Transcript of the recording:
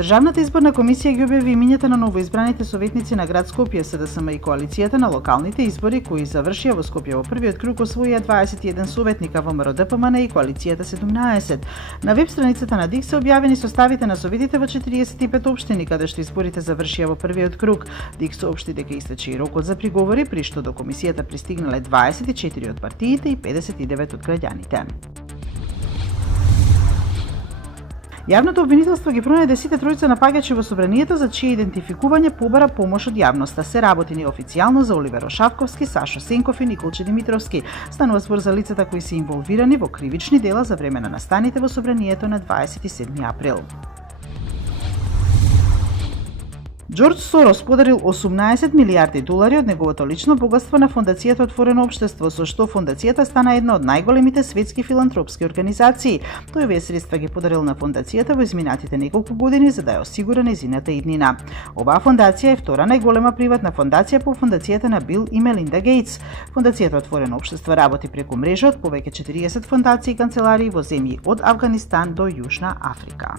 Државната изборна комисија ги објави имињата на новоизбраните советници на град Скопје, СДСМ и коалицијата на локалните избори кои завршија во Скопје во првиот круг, освоија 21 советника, во ВМРО ДПМН и коалицијата 17. На веб страницата на ДИК се објавени составите на советите во 45 општини, каде што изборите завршија во првиот круг. ДИК соопшти дека истече и рокот за приговори, при што до комисијата пристигнале 24 од партиите и 59 од граѓаните. Јавното обвинителство ги пронајде сите тројца напаѓачи во собранието, за чие идентификување побара помош од јавноста. Се работи неофицијално за Оливер Ошавковски, Сашо Сенков и Николче Димитровски. Станува збор за лицата кои се инволвирани во кривични дела за време на настаните во собранието на 27 април. Џорџ Сорос подарил 18 милијарди долари од неговото лично богатство на Фондацијата Отворено општество, со што фондацијата стана една од најголемите светски филантропски организации. Тој овие средства ги подарил на фондацијата во изминатите неколку години за да ја осигура нејзината иднина. Оваа фондација е втора најголема приватна фондација по фондацијата на Бил и Мелинда Гейтс. Фондацијата Отворено општество работи преку мрежа од повеќе 40 фондации и канцеларии во земји од Авганистан до Јужна Африка.